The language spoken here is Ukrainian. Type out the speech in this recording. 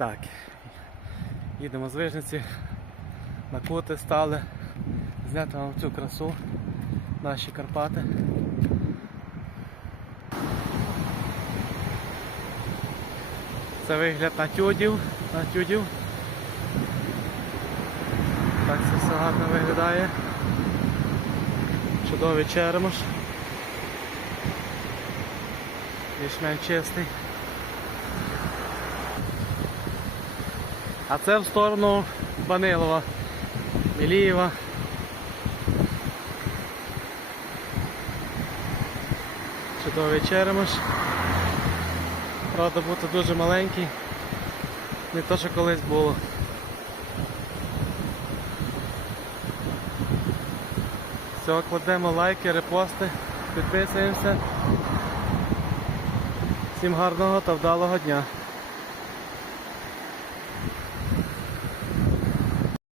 Так, їдемо з вижниці, на кути стали, зняти вам цю красу, наші Карпати. Це вигляд на тюдів, на тюдів. Так це все гарно виглядає. Чудовий черемош. Ячмень чистий. А це в сторону Банилова, Мілієва. Чудовий черемош. Правда бути дуже маленький. Не то, що колись було. Все, кладемо лайки, репости, підписуємося. Всім гарного та вдалого дня.